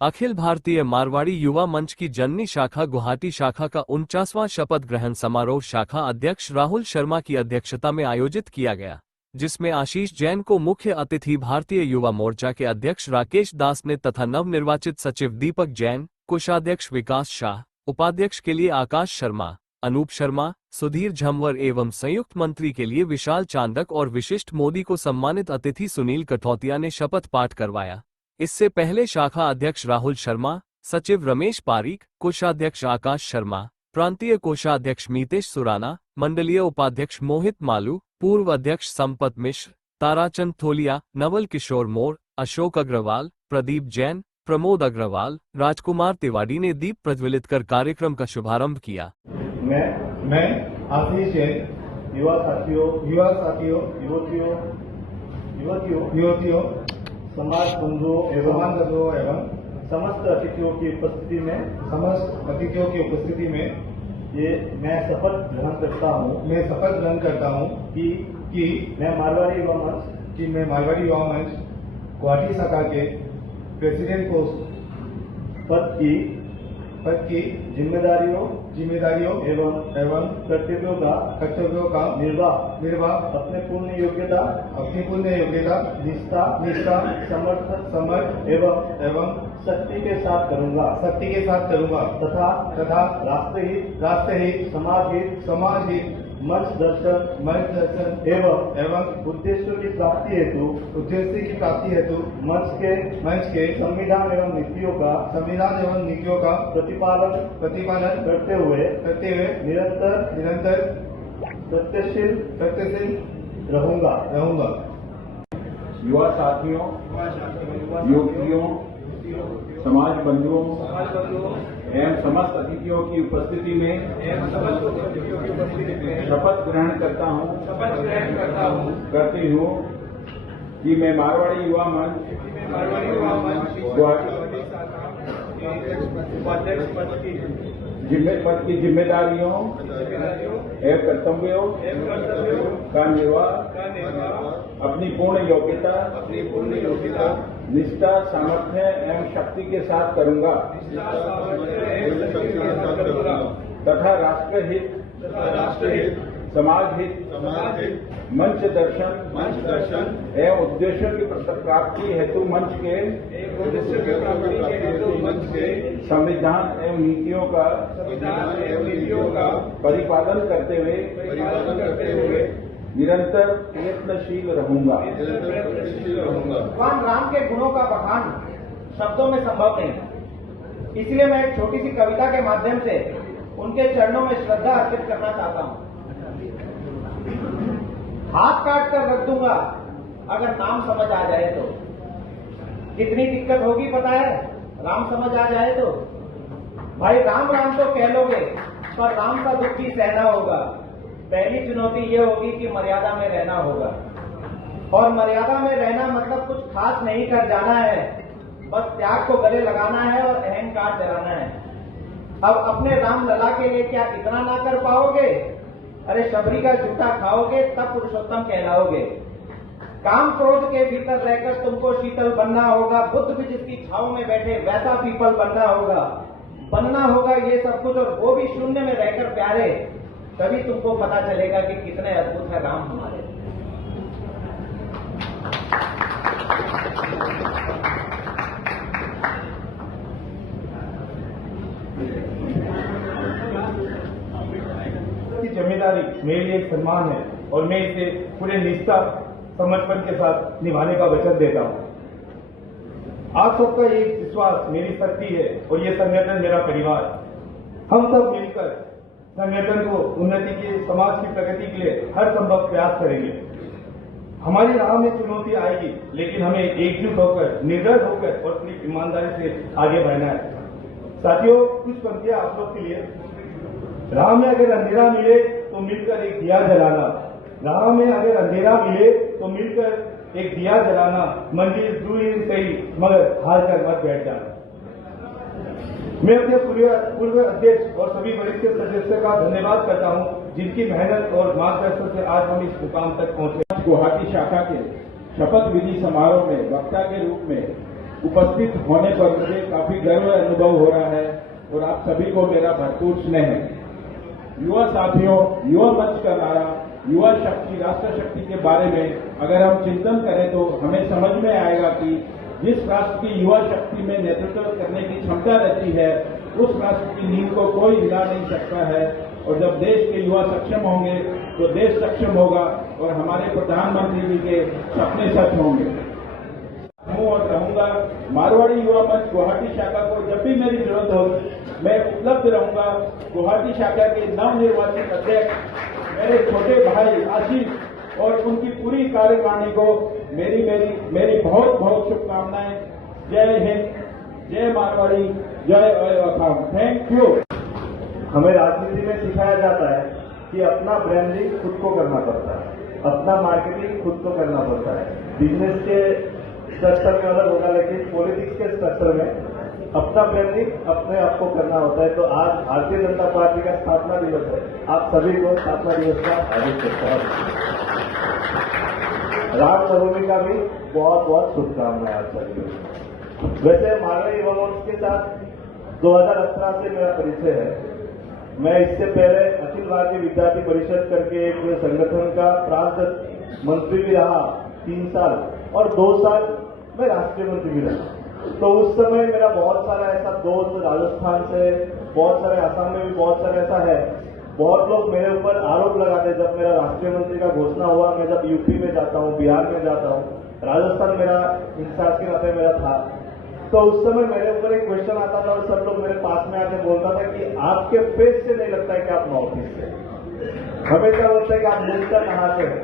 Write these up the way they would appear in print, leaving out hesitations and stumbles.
अखिल भारतीय मारवाड़ी युवा मंच की जननी शाखा गुवाहाटी शाखा का 49वां शपथ ग्रहण समारोह शाखा अध्यक्ष राहुल शर्मा की अध्यक्षता में आयोजित किया गया, जिसमें आशीष जैन को मुख्य अतिथि, भारतीय युवा मोर्चा के अध्यक्ष राकेश दास ने तथा नवनिर्वाचित सचिव दीपक जैन, कोषाध्यक्ष विकास शाह, उपाध्यक्ष के लिए आकाश शर्मा, अनूप शर्मा, सुधीर झंवर एवं संयुक्त मंत्री के लिए विशाल चांदक और विशिष्ट मोदी को सम्मानित अतिथि सुनील कठौतिया ने शपथ पाठ करवाया। इससे पहले शाखा अध्यक्ष राहुल शर्मा, सचिव रमेश पारीक, कोषाध्यक्ष आकाश शर्मा, प्रांतीय कोषाध्यक्ष मीतेश सुराना, मंडलीय उपाध्यक्ष मोहित मालू, पूर्व अध्यक्ष संपत मिश्र, ताराचंद थोलिया, नवल किशोर मोर, अशोक अग्रवाल, प्रदीप जैन, प्रमोद अग्रवाल, राजकुमार तिवारी ने दीप प्रज्वलित कर कार्यक्रम का शुभारंभ किया। मैं आशीष जैन युवा साथियों, युवतियों, समाज बंधुओं एवं समस्त अतिथियों की उपस्थिति में ये मैं शपथ ग्रहण करता हूँ कि मैं मारवाड़ी युवा मंच गुवाहाटी शाखा के प्रेसिडेंट पद की जिम्मेदारियों एवं कर्तव्यों का निर्वाह अपने पूर्ण योग्यता, निष्ठा, समर्थ एवं शक्ति के साथ करूँगा तथा राष्ट्रहित, समाजहित, मंच दर्शन एवं उद्देश्यों की प्राप्ति हेतु मंच के संविधान एवं नीतियों का प्रतिपालन करते हुए निरंतर प्रत्यक्षशील रहूंगा। युवा साथियों, युवतियों, समाज बंधुओं एवं समस्त अतिथियों की उपस्थिति में शपथ ग्रहण करती हूँ कि मैं मारवाड़ी युवा मंच पद की जिम्मेदारियों एवं कर्तव्यों का निर्वाह अपनी पूर्ण योग्यता, निष्ठा, सामर्थ्य एवं शक्ति के साथ करूंगा तथा राष्ट्रहित, समाज हित, मंच दर्शन एवं उद्देश्यों की प्राप्ति हेतु मंच के संविधान एवं नीतियों का परिपालन करते हुए निरंतर प्रयत्नशील रहूंगा। भगवान राम के गुणों का बखान शब्दों में संभव नहीं, इसलिए मैं एक छोटी सी कविता के माध्यम से उनके चरणों में श्रद्धा अर्पित करना चाहता हूं। हाथ काट कर रख दूंगा अगर नाम समझ आ जाए तो। कितनी दिक्कत होगी पता है, राम समझ आ जाए तो। भाई राम राम तो कह लोगे, पर राम का दुख भी सहना होगा। पहली चुनौती ये होगी कि मर्यादा में रहना होगा, और मर्यादा में रहना मतलब कुछ खास नहीं कर जाना है, बस त्याग को गले लगाना है और अहंकार जलाना है। अब अपने राम लला के लिए क्या इतना ना कर पाओगे? अरे शबरी का जूठा खाओगे तब पुरुषोत्तम कहलाओगे। काम क्रोध के भीतर रहकर तुमको शीतल बनना होगा, बुद्ध भी जिसकी छाव में बैठे वैसा पीपल बनना होगा ये सब कुछ, और वो भी शून्य में रहकर प्यारे। तभी तुमको पता चलेगा कि कितने अद्भुत है राम हमारे। जिम्मेदारी मेरे लिए एक सम्मान है और मैं इसे पूरे निष्ठा, समर्पण के साथ निभाने का वचन देता हूं। आप सबका ये विश्वास मेरी शक्ति है और ये संगठन मेरा परिवार। हम सब मिलकर संगठन को उन्नति के, समाज की प्रगति के लिए हर संभव प्रयास करेंगे। हमारी राह में चुनौती आएगी, लेकिन हमें एकजुट होकर, निर्भर होकर और अपनी ईमानदारी से आगे बढ़ना है। साथियों, कुछ पंक्तियां आप लोग के लिए। राह में अगर अंधेरा मिले तो मिलकर एक दिया जलाना, राह में अगर अंधेरा मिले तो मिलकर एक दिया जलाना, मंजिल दूर ही सही मगर हार कर मत बैठ जाना। मैं अपने पूर्व अध्यक्ष और सभी वरिष्ठ सदस्यों का धन्यवाद करता हूं, जिनकी मेहनत और मार्गदर्शन से आज हम इस मुकाम तक पहुंचे। गुवाहाटी शाखा के शपथ विधि समारोह में वक्ता के रूप में उपस्थित होने पर मुझे काफी गर्व अनुभव हो रहा है और आप सभी को मेरा भरपूर स्नेह है। युवा साथियों, युवा मंच का नारा युवा शक्ति राष्ट्र शक्ति के बारे में अगर हम चिंतन करें तो हमें समझ में आएगा कि जिस राष्ट्र की युवा शक्ति में नेतृत्व करने की क्षमता रहती है उस राष्ट्र की नींव को कोई हिला नहीं सकता है। और जब देश के युवा सक्षम होंगे तो देश सक्षम होगा और हमारे प्रधानमंत्री जी के सपने सच होंगे। हूं और रहूंगा। मारवाड़ी युवा मंच गुवाहाटी शाखा को जब भी मेरी जरूरत होगी मैं उपलब्ध रहूंगा। गुवाहाटी शाखा के नवनिर्वाचित अध्यक्ष मेरे छोटे भाई आशीष और उनकी पूरी कार्यकारिणी को मेरी बहुत बहुत शुभकामनाएं। जय हिंद, जय मारवाड़ी, जय असम। Thank you. हमें राजनीति में सिखाया जाता है कि अपना ब्रांडिंग खुद को करना पड़ता है, अपना मार्केटिंग खुद को करना पड़ता है। बिजनेस के स्ट्रक्चर में अलग होगा, लेकिन पॉलिटिक्स के स्ट्रक्चर में अपना ब्रांडिंग अपने आप को करना होता है। तो आज भारतीय जनता पार्टी का स्थापना दिवस है। आप सभी को स्थापना दिवस का हार्दिक शुभकामनाएं। रामनवमी का भी बहुत बहुत शुभकामनाएं आप सभी को। वैसे मारवाड़ी युवा मंच के साथ 2018 से मेरा परिचय है। मैं इससे पहले अखिल भारतीय विद्यार्थी परिषद करके एक संगठन का प्रांत मंत्री भी रहा 3 साल और 2 साल मैं राष्ट्रीय मंत्री भी रहा। तो उस समय मेरा बहुत सारा ऐसा दोस्त राजस्थान से, बहुत सारे असम में भी बहुत सारा ऐसा है। बहुत लोग मेरे ऊपर आरोप लगाते जब मेरा राष्ट्रीय मंत्री का घोषणा हुआ। मैं जब यूपी में जाता हूँ, बिहार में जाता हूँ, राजस्थान मेरा इंचार्ज के नाते मेरा था, तो उस समय मेरे ऊपर एक क्वेश्चन आता था और सब लोग मेरे पास में आके बोलता था कि आपके फेस से नहीं लगता है कि आप नॉर्थ ईस्ट से। हमेशा बोलते हैं कि आप मिलकर कहाँ से हैं।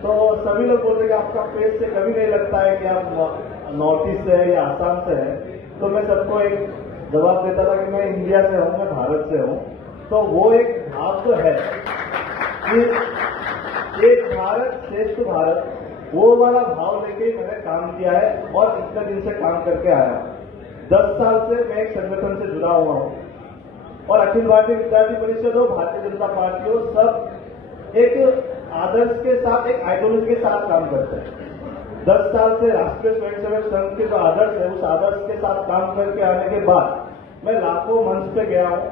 तो सभी लोग बोलते हैं कि आपका फेस से कभी नहीं लगता है कि आप नॉर्थ ईस्ट से है या आसाम से है। तो मैं सबको एक जवाब देता था कि मैं इंडिया से हूँ, मैं भारत से हूँ। तो वो एक भाव तो है कि एक भारत श्रेष्ठ भारत, वो वाला भाव लेके ही मैंने काम किया है और इतने दिन से काम करके आया। 10 साल से मैं एक संगठन से जुड़ा हुआ हूँ और अखिल भारतीय विद्यार्थी परिषद हो, भारतीय जनता पार्टी हो, सब एक आदर्श के साथ, एक आइडियोलॉजी के साथ काम करते हैं। 10 साल से राष्ट्रीय स्वयंसेवक संघ के जो आदर्श है उस आदर्श के साथ काम करके आने के बाद मैं लाखों मंच पे गया हूँ,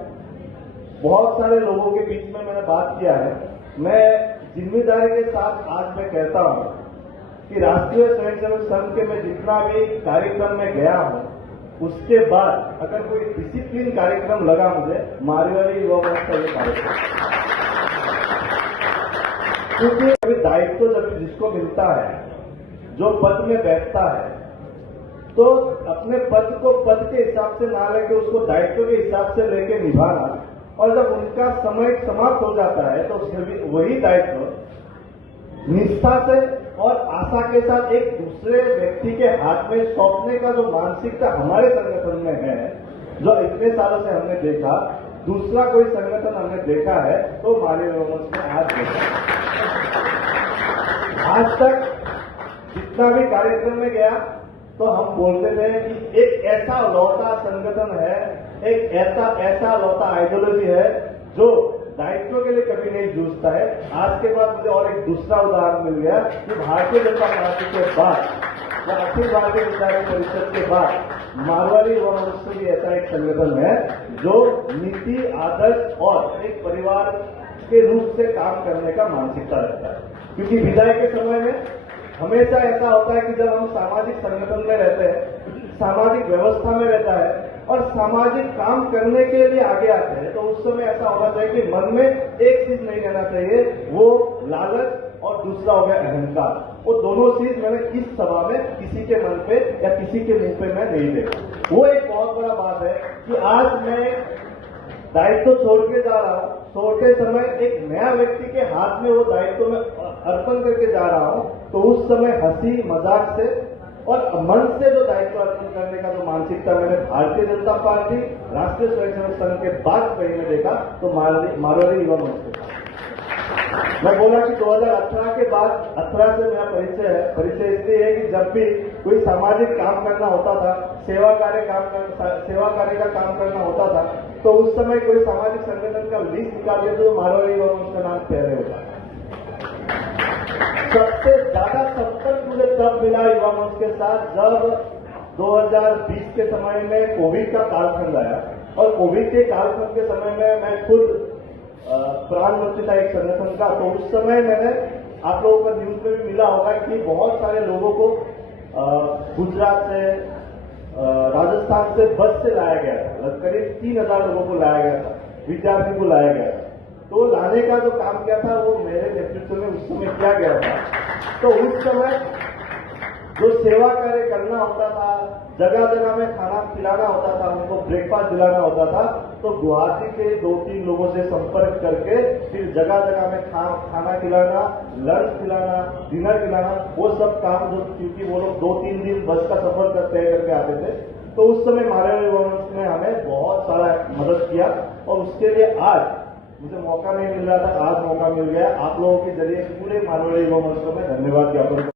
बहुत सारे लोगों के बीच में मैंने बात किया है। मैं जिम्मेदारी के साथ आज मैं कहता हूँ कि राष्ट्रीय स्वयंसेवक संघ के मैं जितना भी कार्यक्रम में गया हूं, उसके बाद अगर कोई डिसिप्लिन कार्यक्रम लगा मुझे, मारवाड़ी युवा मंच का ये कार्यक्रम, क्योंकि अभी दायित्व जब जिसको मिलता है, जो पद में बैठता है, तो अपने पद को पद के हिसाब से ना लेके उसको दायित्व के हिसाब से लेके निभाना, और जब उनका समय समाप्त हो जाता है तो वही दायित्व निष्ठा से और आशा के साथ एक दूसरे व्यक्ति के हाथ में सौंपने का जो मानसिकता हमारे संगठन में है, जो इतने सालों से हमने देखा, दूसरा कोई संगठन हमने देखा है तो मारवाड़ी युवा मंच ने आज देखा। आज तक जितना भी कार्यक्रम में गया तो हम बोलते थे कि एक ऐसा लौटा संगठन है, एक ऐसा लौटा आइडियोलॉजी है जो दायित्व के लिए कभी नहीं जूझता है। आज के बाद मुझे और एक दूसरा उदाहरण मिल गया कि भारतीय जनता पार्टी के बाद या अखिल भारतीय विद्यार्थी परिषद के बाद मारवाड़ी युवा मंच भी ऐसा एक संगठन है जो नीति, आदर्श और एक परिवार के रूप से काम करने का मानसिकता रखता है। क्योंकि विदाई के समय में हमेशा ऐसा होता है कि जब हम सामाजिक संगठन में रहते हैं, सामाजिक व्यवस्था में रहता है और सामाजिक काम करने के लिए आगे आते हैं, तो उस समय ऐसा होना चाहिए कि मन में एक चीज नहीं रहना चाहिए, वो लालच, और दूसरा हो गया अहंकार। वो दोनों चीज मैंने इस सभा में किसी के मन पे या किसी के मुंह पे मैं नहीं देखा। वो एक बहुत बड़ा बात है कि आज मैं दायित्व छोड़ के जा रहा हूं, छोड़ते समय एक नया व्यक्ति के हाथ में वो दायित्व में अर्पण करके जा रहा हूं, तो उस समय हंसी मजाक से और मन से जो दायित्व अर्पण करने का जो मानसिकता मैंने भारतीय जनता पार्टी, राष्ट्रीय स्वयंसेवक संघ के बाद कहीं में देखा तो मारवाड़ी युवा मंच के साथ। मैं बोला कि 2018 के बाद 18 से मेरा परिचय है। परिचय इसलिए है कि जब भी कोई सामाजिक काम करना होता था, सेवा कार्य का काम करना होता था, तो उस समय कोई सामाजिक संगठन का लिस्ट निकाले तो मारवाड़ी युवा मंच का नाम पहले होता। सबसे ज्यादा संपर्क मुझे तब मिला युवा मंच के साथ जब 2020 के समय में कोविड का कालखंड आया और कोविड के कालखंड के समय में मैं खुद प्रधानमंत्री था एक संगठन का, तो उस समय मैंने आप लोगों को न्यूज में भी मिला होगा कि बहुत सारे लोगों को गुजरात से राजस्थान से बस से लाया गया था, करीब 3000 लोगों को लाया गया था, विद्यार्थी को लाया गया था। तो लाने का जो काम किया था वो मेरे नेतृत्व में उस समय किया गया था। तो उस समय जो सेवा कार्य करना होता था, जगह जगह में खाना खिलाना होता था, उनको ब्रेकफास्ट दिलाना होता था, तो गुवाहाटी के 2-3 लोगों से संपर्क करके फिर जगह जगह में खाना खिलाना, लंच खिलाना, डिनर खिलाना, वो सब काम जो, क्योंकि वो लोग 2-3 दिन बस का सफर तय करके आते थे, तो उस समय मारवाड़ी वुमेन्स ने हमें बहुत सारा मदद किया और उसके लिए आज मुझे मौका नहीं मिल रहा था, आज मौका मिल गया। आप लोगों के जरिए पूरे मारवाड़ी वुमेन्स को मैं धन्यवाद ज्ञापन